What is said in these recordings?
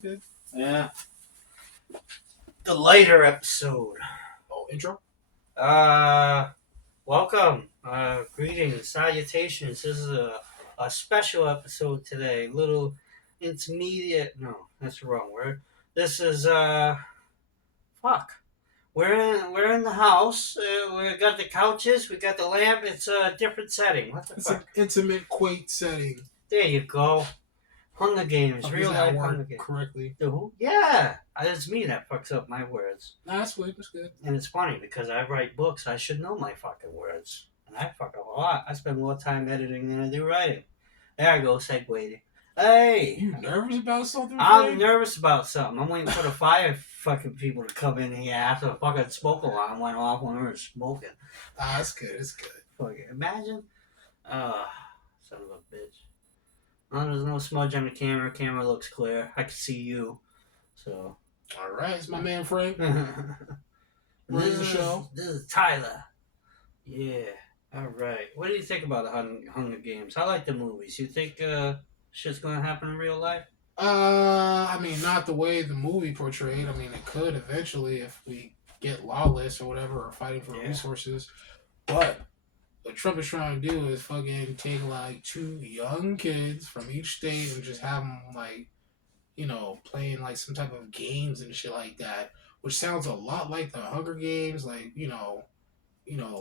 Good. Yeah. The lighter episode. Oh, intro? Uh, Welcome. Greetings, salutations. This is a special episode today. Little intermediate. No, that's the wrong word. This is, fuck. We're in the house. We got the couches. We got the lamp. It's a different setting. What the It's an fuck? intimate, quaint setting. There you go. Hunger Games. I'll Real use that life Hunger word Games. correctly. The who? Yeah. It's me that fucks up my words. Nah, that's good. That's good. And it's funny because I write books, I should know my fucking words. And I fuck up a lot. I spend more time editing than I do writing. There I go, segue. Hey! You nervous about something, I'm Frank? nervous about something. I'm waiting for the fire fucking people to come in here after the fucking smoke alarm went off when we were smoking. Ah, that's good. That's good. Fucking imagine. Son of a bitch. Oh, there's no smudge on the camera. Camera looks clear. I can see you. So. All right, it's my man Frank. This the show. This is Tyler. Yeah. All right. What do you think about the Hunger Games? I like the movies. You think shit's gonna happen in real life? I mean, not the way the movie portrayed. I mean, it could eventually if we get lawless or whatever, or fighting for resources. But what Trump is trying to do is fucking take like 2 young kids from each state and just have them like, playing like some type of games and shit like that, which sounds a lot like the Hunger Games, like,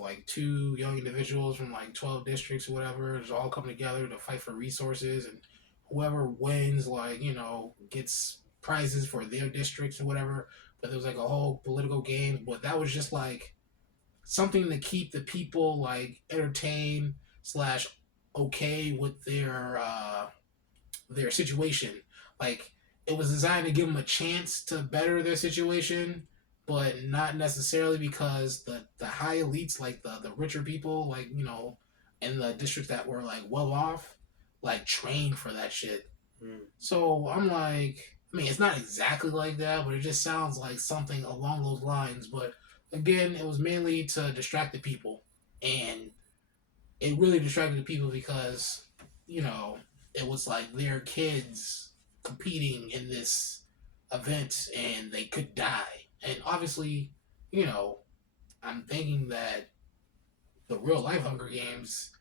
like 2 young individuals from like 12 districts or whatever, just all come together to fight for resources, and whoever wins, like, gets prizes for their districts or whatever. But there was like a whole political game, but that was just like something to keep the people like entertained slash okay with their situation. Like, it was designed to give them a chance to better their situation, but not necessarily because the high elites, like the richer people, like, in the districts that were like well off, like trained for that shit. So I'm like, I mean, it's not exactly like that, but it just sounds like something along those lines. But again, it was mainly to distract the people, and it really distracted the people because, it was like their kids competing in this event and they could die. And obviously, I'm thinking that the real life Hunger Games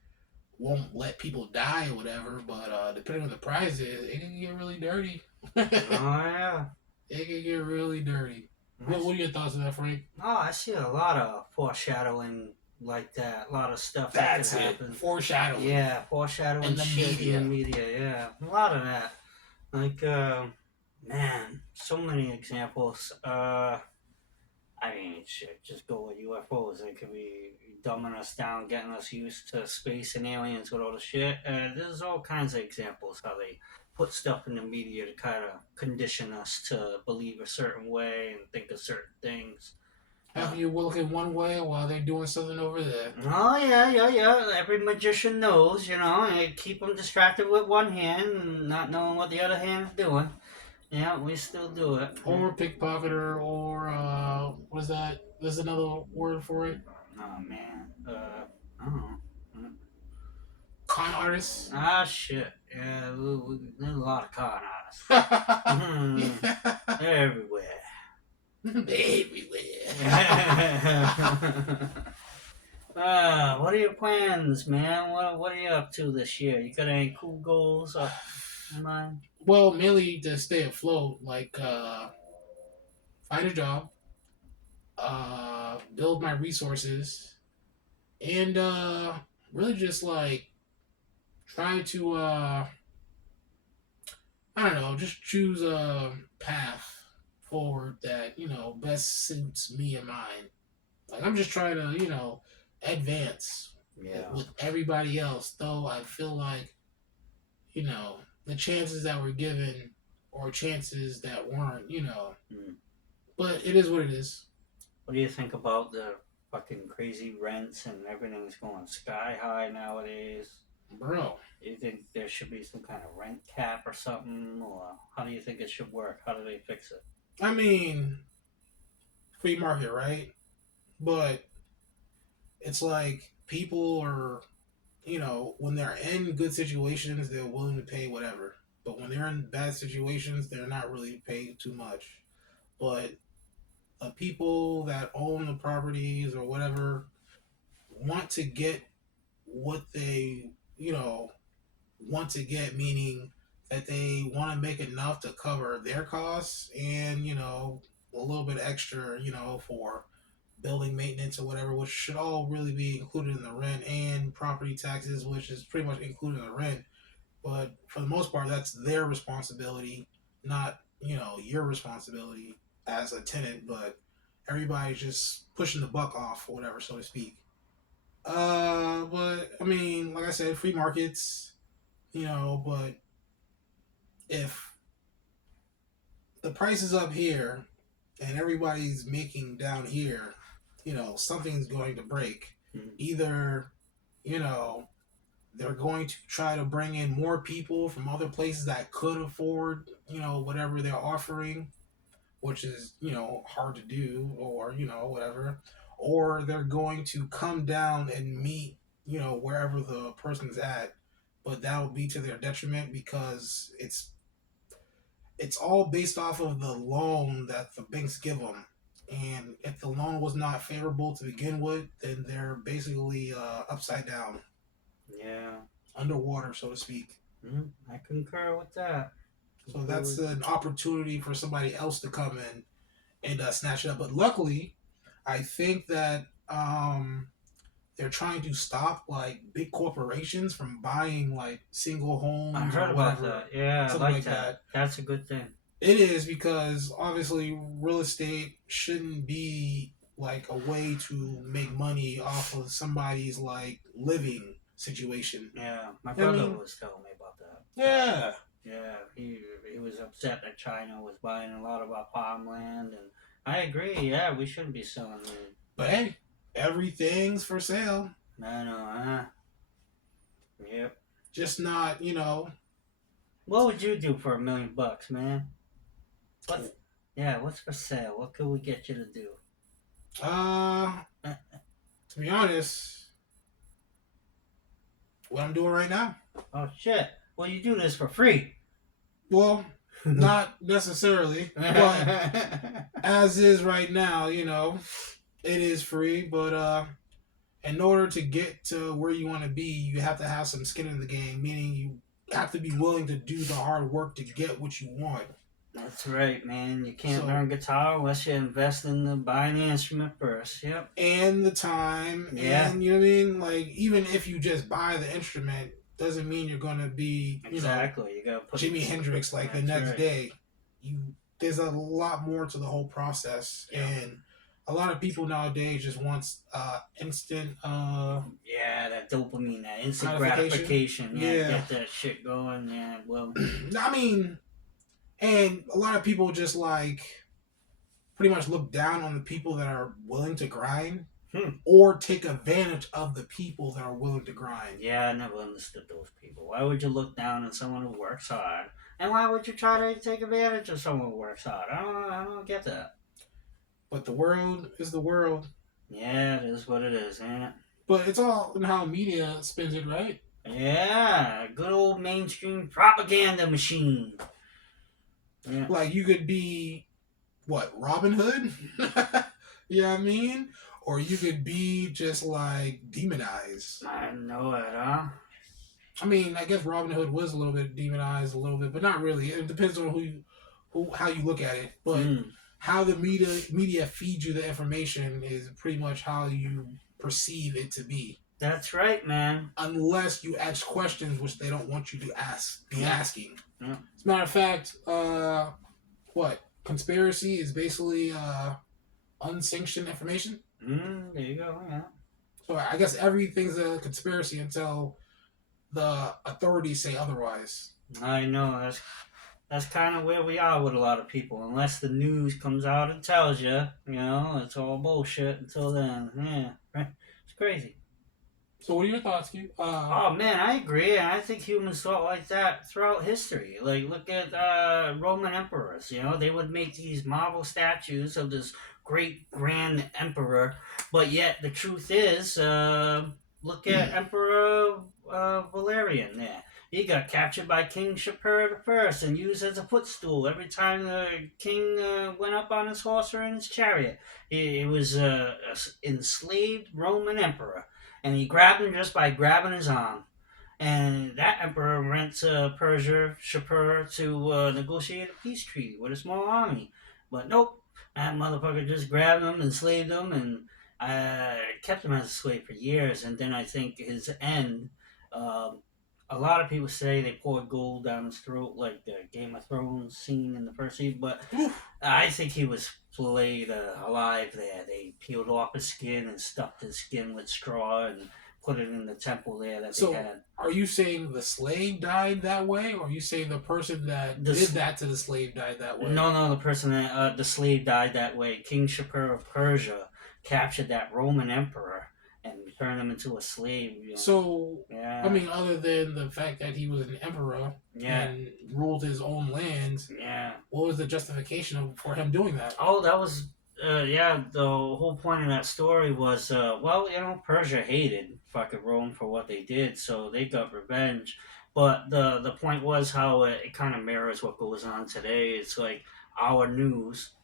won't let people die or whatever, but depending on the prizes, it can get really dirty. Oh, yeah. It can get really dirty. What are your thoughts on that, Frank? Oh, I see a lot of foreshadowing like that. A lot of stuff That's that could it. happen. Foreshadowing. Yeah, foreshadowing in the shit media. in the media. Yeah, a lot of that. Like, man, so many examples. I mean, shit, just go with UFOs. They could be dumbing us down, getting us used to space and aliens with all the shit. There's all kinds of examples how they put stuff in the media to kind of condition us to believe a certain way and think of certain things. Have you looking one way while they're doing something over there? Oh, yeah. Every magician knows, and keep them distracted with one hand and not knowing what the other hand is doing. Yeah, we still do it. Or pickpocketer, or what is that? There's another word for it. Oh, man. I don't know. Con artists. Ah, shit. Yeah, there's a lot of con artists. They're everywhere. What are your plans, man? What are you up to this year? You got any cool goals in mind? Well, mainly to stay afloat, like find a job, build my resources, and really just like try to I don't know, just choose a path forward that, best suits me and mine. Like, I'm just trying to, advance with everybody else, though I feel like, the chances that were given or chances that weren't, but it is what it is. What do you think about the fucking crazy rents and everything's going sky high nowadays? Bro. Do you think there should be some kind of rent cap or something? Or how do you think it should work? How do they fix it? I mean, free market, right? But it's like people are, when they're in good situations, they're willing to pay whatever. but when they're in bad situations, they're not really paid too much. But the people that own the properties or whatever want to get what they, you know, want to get, meaning that they want to make enough to cover their costs and, a little bit extra, for building maintenance or whatever, which should all really be included in the rent, and property taxes, which is pretty much included in the rent. But for the most part, that's their responsibility, not, your responsibility as a tenant, but everybody's just pushing the buck off or whatever, so to speak. But I mean, like I said, free markets, but if the price is up here and everybody's making down here, something's going to break. Either, you know, they're going to try to bring in more people from other places that could afford, whatever they're offering, which is, hard to do, or, whatever. Or they're going to come down and meet, wherever the person's at, but that'll be to their detriment because it's all based off of the loan that the banks give them. And if the loan was not favorable to begin with, then they're basically upside down, Yeah. underwater, so to speak. I concur with that. So that's an opportunity for somebody else to come in and snatch it up. But luckily, I think that they're trying to stop like big corporations from buying like single I homes heard or about whatever, that. Yeah, I something like like that. that. That's a good thing. It is because obviously real estate shouldn't be like a way to make money off of somebody's like living situation. Yeah, my You know what I brother mean? was telling me about that. Yeah. Yeah, he was upset that China was buying a lot of our farmland, and I agree. Yeah, we shouldn't be selling it. But hey, everything's for sale. I know, huh? Yep. Just not, What would you do for $1 million, man? What? Yeah, what's for sale? What could we get you to do? uh to be honest, what I'm doing right now. Oh shit! Well, you do this for free. Well, not necessarily, but as is right now, it is free, but in order to get to where you want to be, you have to have some skin in the game, meaning you have to be willing to do the hard work to get what you want. That's right, man. You can't So, learn guitar unless you invest in the buying the instrument first. Yep. and the time, Yeah. and you know what I mean? Like, even if you just buy the instrument, doesn't mean you're going to be, Exactly. You gotta put Jimi Hendrix like the That's next right. day. There's a lot more to the whole process, Yeah. and a lot of people nowadays just wants instant Yeah, that dopamine, that instant gratification. gratification. Yeah, Yeah. get that shit going. Yeah, well, I mean, and a lot of people just like pretty much look down on the people that are willing to grind, or take advantage of the people that are willing to grind. yeah, I never understood those people. Why would you look down on someone who works hard? And why would you try to take advantage of someone who works hard? I don't get that. But the world is the world. Yeah, it is what it is, ain't it? But it's all in how media spins it, right? Yeah, good old mainstream propaganda machine. Yeah. Like you could be what, Robin Hood? You know what I mean? Or you could be just like demonized. I know it, huh? I mean, I guess Robin Hood was a little bit demonized, a little bit, but not really. It depends on how you look at it. But how the media feeds you the information is pretty much how you perceive it to be. That's right, man. Unless you ask questions which they don't want you to be asking. Yeah. As a matter of fact, what conspiracy is basically unsanctioned information. There you go. Yeah. So I guess everything's a conspiracy until the authorities say otherwise. I know that's kind of where we are with a lot of people. Unless the news comes out and tells you, it's all bullshit. Until then, yeah, it's crazy. So what are your thoughts, Q? Oh man, I agree. I think humans thought like that throughout history. Like look at Roman emperors. They would make these marble statues of this great grand emperor, but yet the truth is, look at Emperor Valerian there. He got captured by King Shapur the First and used as a footstool every time the king went up on his horse or in his chariot. He was enslaved Roman emperor, and he grabbed him just by grabbing his arm. And that emperor went to Persia, Shapur, to negotiate a peace treaty with a small army. But nope, that motherfucker just grabbed him, enslaved him, and kept him as a slave for years. And then I think his end, um, a lot of people say they poured gold down his throat, like the Game of Thrones scene in the first season. But I think he was filleted alive there. They peeled off his skin and stuffed his skin with straw and put it in the temple there that they So, had. are you saying the slave died that way, or are you saying the person that did that to the slave died that way? No, the person that the slave died that way. King Shapur of Persia captured that Roman emperor and turned him into a slave. You know? So, yeah, I mean, other than the fact that he was an emperor and ruled his own lands, what was the justification for him doing that? Oh, that was the whole point of that story was, Persia hated fucking Rome for what they did, so they got revenge. But the point was how it kind of mirrors what goes on today. It's like our news,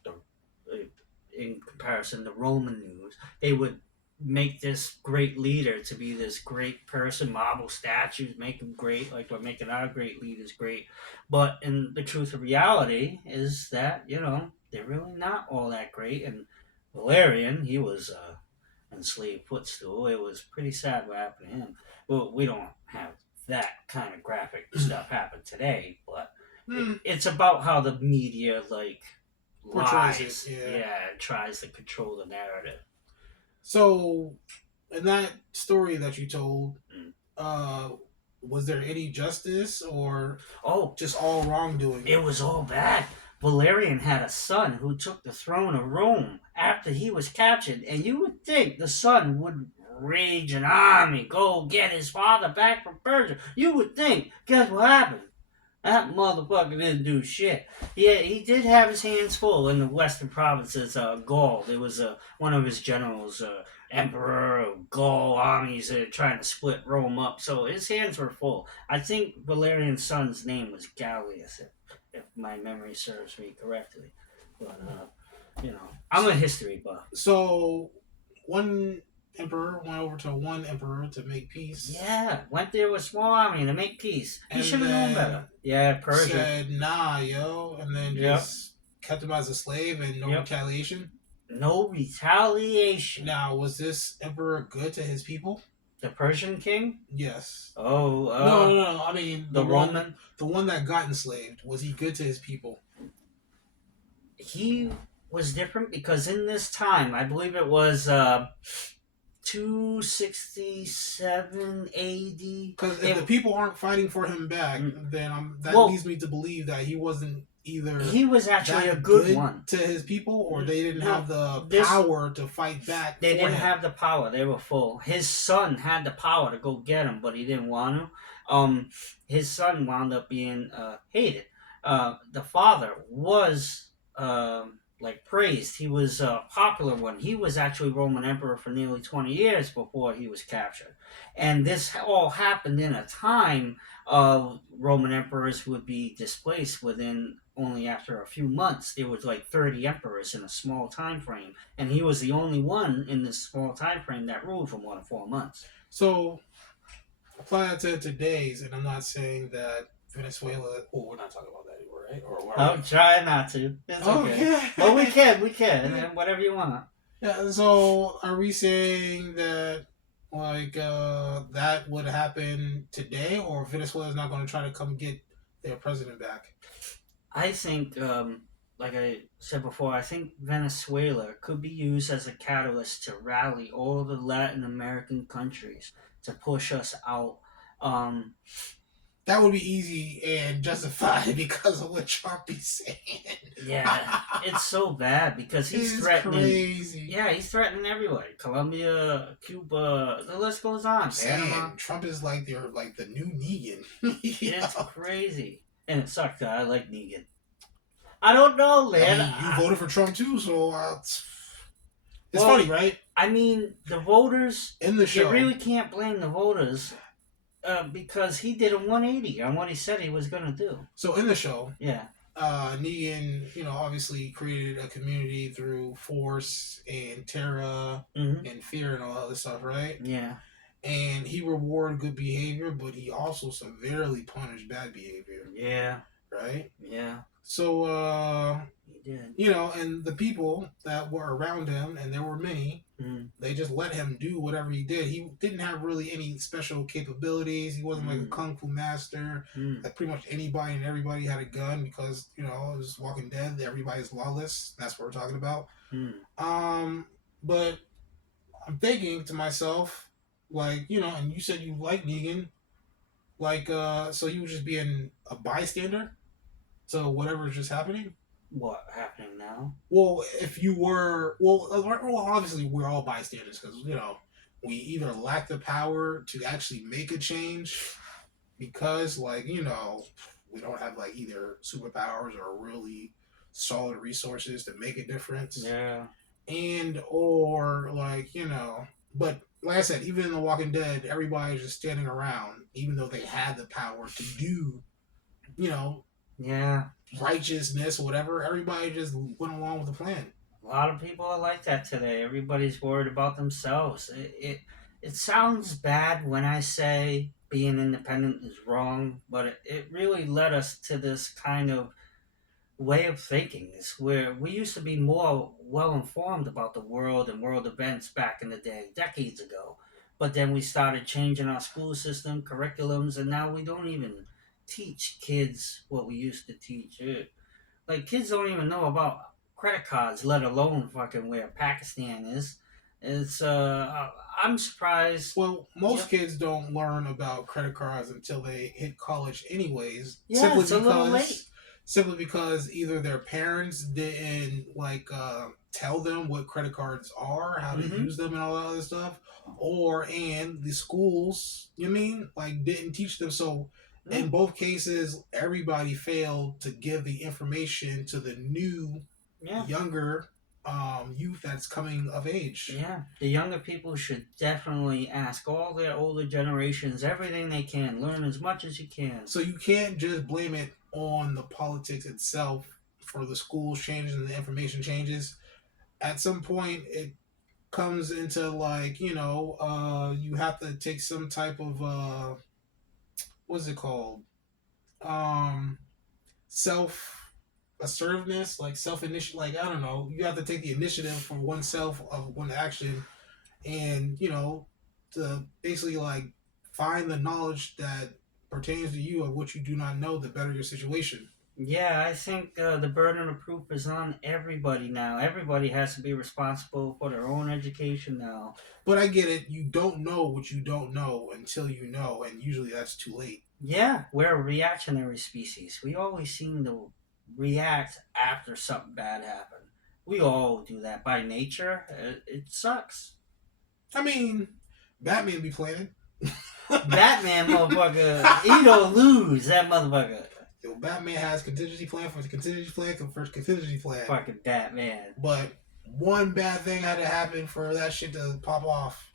in comparison to Roman news, they would make this great leader to be this great person, marble statues, make him great, like we're making our great leaders great. But in the truth of reality is that, they're really not all that great. And Valerian, he was enslaved footstool. It was pretty sad what happened to him. Well, we don't have that kind of graphic stuff happen today, but it's about how the media lies. Tries to control the narrative. So, in that story that you told, was there any justice or just all wrongdoing? It was all bad. Valerian had a son who took the throne of Rome after he was captured, and you would think the son would rage an army, go get his father back from Persia. You would think. Guess what happened? That motherfucker didn't do shit. Yeah, he did have his hands full in the western provinces. Gaul. There was one of his generals, emperor of Gaul armies, trying to split Rome up. So his hands were full. I think Valerian's son's name was Gallius, if my memory serves me correctly. But I'm a history buff. So one emperor went over to one emperor to make peace. Yeah, went there with a small army to make peace. He should have known better. Yeah, Persia said, "Nah, yo," and then just kept him as a slave and no retaliation. No retaliation. Now, was this emperor good to his people? The Persian king? Yes. Oh, no. I mean, the Roman, the one that got enslaved. Was he good to his people? He was different because in this time, I believe it was 267 AD. Because if the people aren't fighting for him back, then that leads me to believe that he wasn't either. He was actually a good one to his people, or they didn't have the power to fight back. They didn't have the power. They were full. His son had the power to go get him, but he didn't want to. His son wound up being hated. The father was praised. He was a popular one. He was actually Roman emperor for nearly 20 years before he was captured. And this all happened in a time of Roman emperors would be displaced within only after a few months. There was 30 emperors in a small time frame. And he was the only one in this small time frame that ruled for more than 4 months. So, apply that to today's, and I'm not saying that Venezuela. Oh, we're not talking about that anymore, right? I'm trying not to. It's okay. Well, we can, and whatever you want. Yeah. So, are we saying that that would happen today, or Venezuela is not going to try to come get their president back? I think, like I said before, I think Venezuela could be used as a catalyst to rally all the Latin American countries to push us out. That would be easy and justified because of what Trump is saying. Yeah, it's so bad because he's threatening. Crazy. Yeah, he's threatening everybody. Colombia, Cuba, the list goes on. Panama. Trump is like the new Negan. It's crazy, and it sucks. I like Negan. I don't know, man. I mean, you voted for Trump too, so it's funny, right? I mean, the voters in the show. You really can't blame the voters. Because he did a 180 on what he said he was gonna do. So in the show, Yeah. Negan, obviously created a community through force and terror Mm-hmm. and fear and all other stuff, right? Yeah. And he rewarded good behavior, but he also severely punished bad behavior, Yeah. right? Yeah. So, He did. and the people that were around him, and there were many, Mm. they just let him do whatever he did. He didn't have really any special capabilities. He wasn't like a Mm. kung fu master. Mm. Like pretty much anybody and everybody had a gun because it was Walking Dead. Everybody's lawless. That's what we're talking about. Mm. But I'm thinking to myself, like and you said you like Negan, like so you were just being a bystander to whatever's just happening. What happening now? Well, if you were, well, obviously we're all bystanders because we either lack the power to actually make a change because, like, we don't have like either superpowers or really solid resources to make a difference, Yeah. and or like but like I said, even in The Walking Dead, everybody's just standing around, even though they had the power to do, you know, Yeah. righteousness or whatever. Everybody just went along with the plan. A lot of people are like that today. Everybody's worried about themselves. It sounds bad when I say being independent is wrong, but it really led us to this kind of way of thinking. Is where we used to be more well informed about the world and world events back in the day, decades ago. But then we started changing our school system, curriculums, and now we don't even teach kids what we used to teach. Like kids don't even know about credit cards, let alone fucking where Pakistan is. It's I'm surprised. Well, most Yep. kids don't learn about credit cards until they hit college, anyways. Yeah, it's a little late. Simply because either their parents didn't like tell them what credit cards are, how to Mm-hmm. use them, and all that other stuff, or and the schools, like didn't teach them. So Yeah. in both cases, everybody failed to give the information to the new, Yeah. younger youth that's coming of age. Yeah. The younger people should definitely ask all their older generations everything they can. Learn as much as you can. So you can't just blame it on the politics itself for the schools changes and the information changes. At some point, it comes into like you have to take some type of what's it called, um, self assertiveness, like self initiative. Like I don't know, you have to take the initiative for oneself of one action, and to basically like find the knowledge that pertains to you of what you do not know to better your situation. Yeah, I think the burden of proof is on everybody now. Everybody has to be responsible for their own education now. But I get it. You don't know what you don't know until you know, and usually that's too late. Yeah, we're a reactionary species. We always seem to react after something bad happened. We all do that by nature. It sucks. I mean, Batman be planning. Batman, motherfucker, he don't lose, that motherfucker. Yo, Batman has contingency plan for the contingency plan for contingency plan. Fucking Batman. But one bad thing had to happen for that shit to pop off.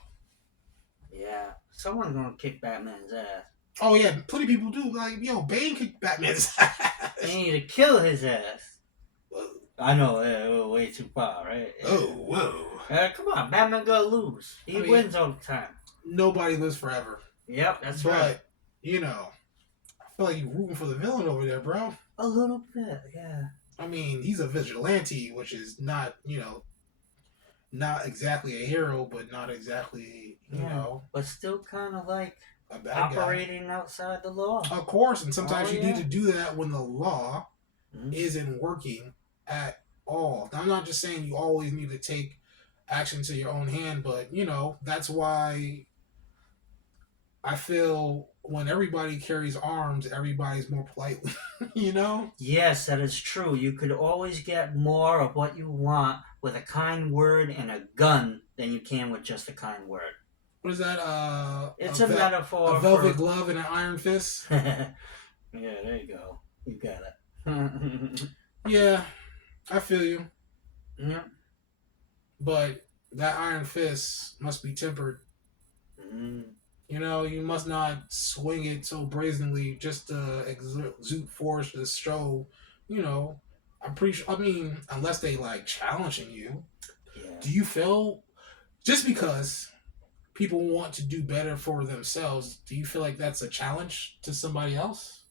Yeah, someone's gonna kick Batman's ass. Oh yeah, plenty of people do. Like Bane kicked Batman's ass. They need to kill his ass. I know, way too far, right? Oh whoa! Come on, Batman gonna lose. He wins all the time. Nobody lives forever. Yep, that's but, right. I feel like you're rooting for the villain over there, bro. A little bit, yeah. I mean, he's a vigilante, which is not, not exactly a hero, but not exactly, but still kind of like a bad operating guy. outside the law. Of course, and sometimes you yeah. need to do that when the law Mhm. isn't working at all. Now, I'm not just saying you always need to take action to your own hand, but that's why I feel when everybody carries arms, everybody's more polite. Yes, that is true. You could always get more of what you want with a kind word and a gun than you can with just a kind word. What is that? It's a metaphor. A velvet glove and an iron fist. Yeah, there you go. You got it. Yeah, I feel you. Yeah. But that iron fist must be tempered. Mm. You know, you must not swing it so brazenly just to exude force to show, you know. I'm pretty sure. I mean, unless they like challenging you, Yeah. do you feel just because people want to do better for themselves? Do you feel like that's a challenge to somebody else?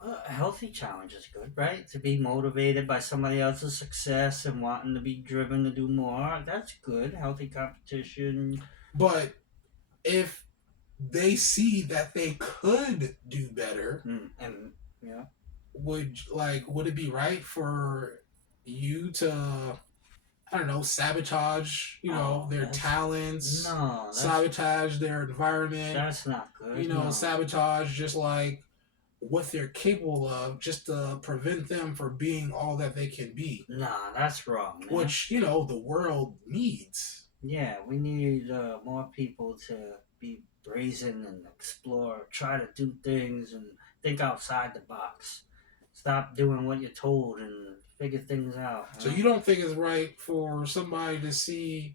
A healthy challenge is good, right? To be motivated by somebody else's success and wanting to be driven to do more. That's good. Healthy competition. But if they see that they could do better, And yeah. would it be right for you to, I don't know, sabotage, Oh, their that's talents, no. sabotage their environment, That's not good. No. sabotage just like what they're capable of just to prevent them from being all that they can be, Nah, that's wrong, man. which, the world needs. Yeah, we need more people to be brazen and explore, try to do things and think outside the box. Stop doing what you're told and figure things out. So you don't think it's right for somebody to see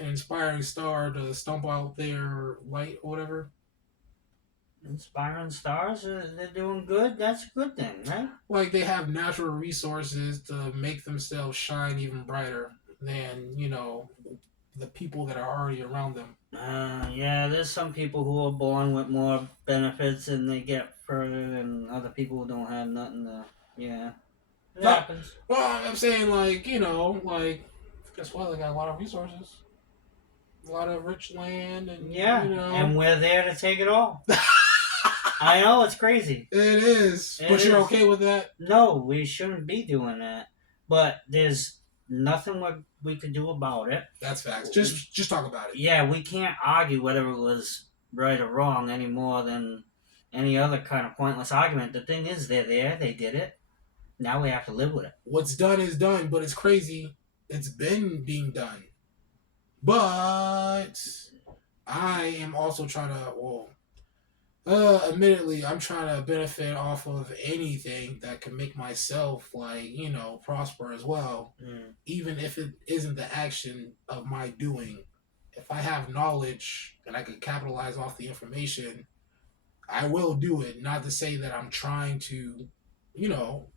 an inspiring star to stomp out their light or whatever? Inspiring stars, they're doing good. That's a good thing, right? Like they have natural resources to make themselves shine even brighter than, the people that are already around them. Yeah, there's some people who are born with more benefits and they get further than other people who don't have nothing to. Yeah, it But, happens. well, I'm saying, like, like, guess what? They got a lot of resources, a lot of rich land, and, Yeah, and we're there to take it all. I know it's crazy. It is. It But you're is. okay with that? No, we shouldn't be doing that. But there's nothing we could do about it. That's facts. Just talk about it. Yeah, we can't argue whether it was right or wrong any more than any other kind of pointless argument. The thing is, they're there, they did it. Now we have to live with it. What's done is done, but it's crazy. It's been being done. But I am also trying to, admittedly, I'm trying to benefit off of anything that can make myself, like, prosper as well. Even if it isn't the action of my doing. If I have knowledge and I can capitalize off the information, I will do it. Not to say that I'm trying to, you know,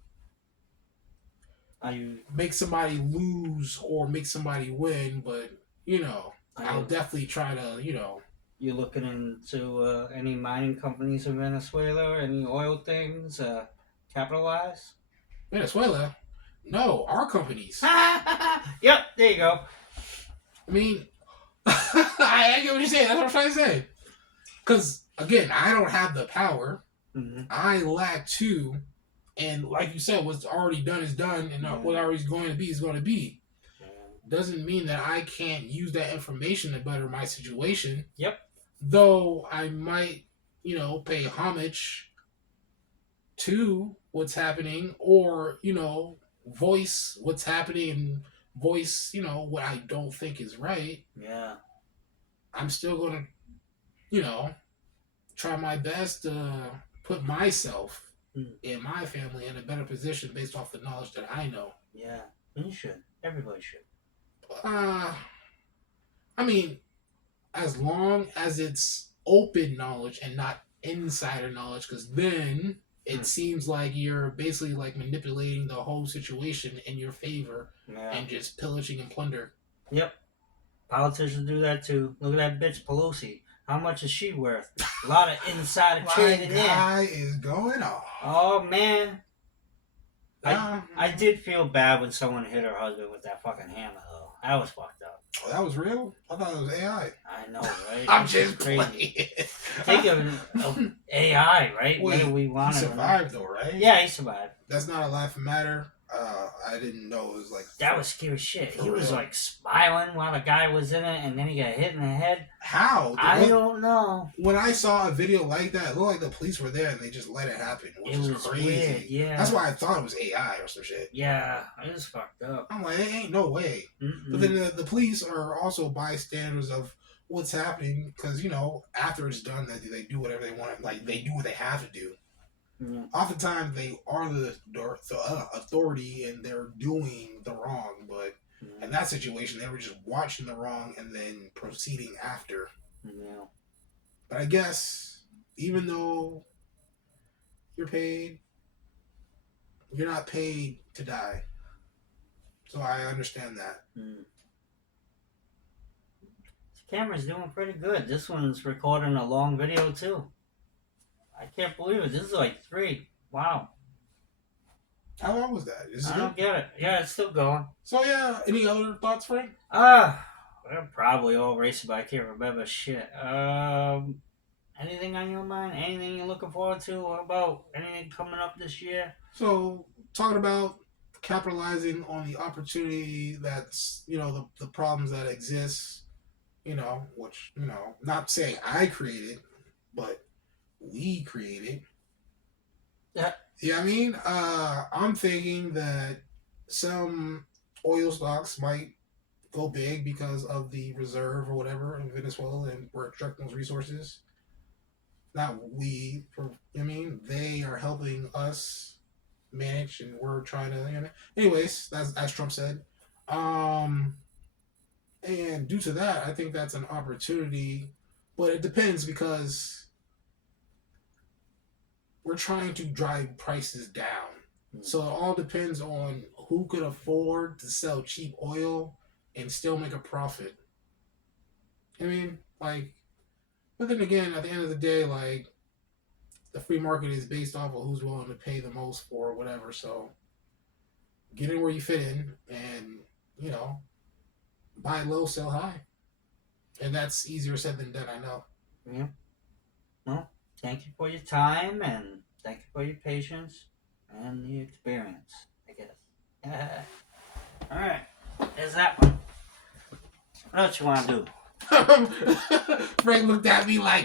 Are you? make somebody lose or make somebody win, but, I'll definitely try to, You looking into any mining companies in Venezuela? Any oil things? Capitalize? Venezuela. No, our companies. Yep, there you go. I mean, I get what you're saying. That's what I'm trying to say. Because, again, I don't have the power. Mm-hmm. I lack too. And like you said, what's already done is done, and what already is going to be is going to be. Doesn't mean that I can't use that information to better my situation. Yep. Though I might, pay homage to what's happening, or, voice what's happening and voice, what I don't think is right. Yeah. I'm still going to, try my best to put myself and my family in a better position based off the knowledge that I know. Yeah, you should. Everybody should. I mean, as long as it's open knowledge and not insider knowledge, because then it seems like you're basically like manipulating the whole situation in your favor and just pillaging and plunder. Yep. Politicians do that too. Look at that bitch Pelosi. How much is she worth? A lot of insider trading there. Guy is going off. Oh man. I did feel bad when someone hit her husband with that fucking hammer though. That was fucked up. Oh, that was real? I thought it was AI. I know, right? I'm just playing. Think of AI, right? Wait, Whether we want he survived though, right? Yeah, he survived. That's not a laughing matter. I didn't know it was like that was scary shit. He was real. like smiling while the guy was in it, and then he got hit in the head. How? I don't know. When I saw a video like that, it looked like the police were there and they just let it happen, which is crazy. Weird, yeah. That's why I thought it was AI or some shit. Yeah, it was fucked up. I'm like, it ain't no way. Mm-mm. But then the police are also bystanders of what's happening because, after it's done, they do whatever they want. Like, they do what they have to do. Mm-hmm. Oftentimes, they are the authority and they're doing the wrong. But in that situation, they were just watching the wrong and then proceeding after. Yeah. But I guess even though you're paid, you're not paid to die. So I understand that. Mm. This camera's doing pretty good. This one's recording a long video too. I can't believe it. This is like 3. Wow. How long was that? Is it I good? don't get it. Yeah, it's still going. So yeah, any other thoughts, Frank? We're probably all racing, but I can't remember shit. Anything on your mind? Anything you're looking forward to? What about anything coming up this year? So talking about capitalizing on the opportunity that's the problems that exist, which not saying I created, but we created. Yeah. Yeah, I mean, I'm thinking that some oil stocks might go big because of the reserve or whatever in Venezuela, and we're extracting those resources. Not we, I mean, they are helping us manage, and we're trying to. Anyways, that's as Trump said. Um, and due to that, I think that's an opportunity, but it depends because we're trying to drive prices down. So it all depends on who could afford to sell cheap oil and still make a profit. I mean, like, but then again, at the end of the day, like, the free market is based off of who's willing to pay the most for whatever. So get in where you fit in, and you know, buy low, sell high, and that's easier said than done. I know. Yeah. Well, thank you for your time and thank you for your patience and the experience, I guess. All right. There's that one. What else you want to do? Frank looked at me like,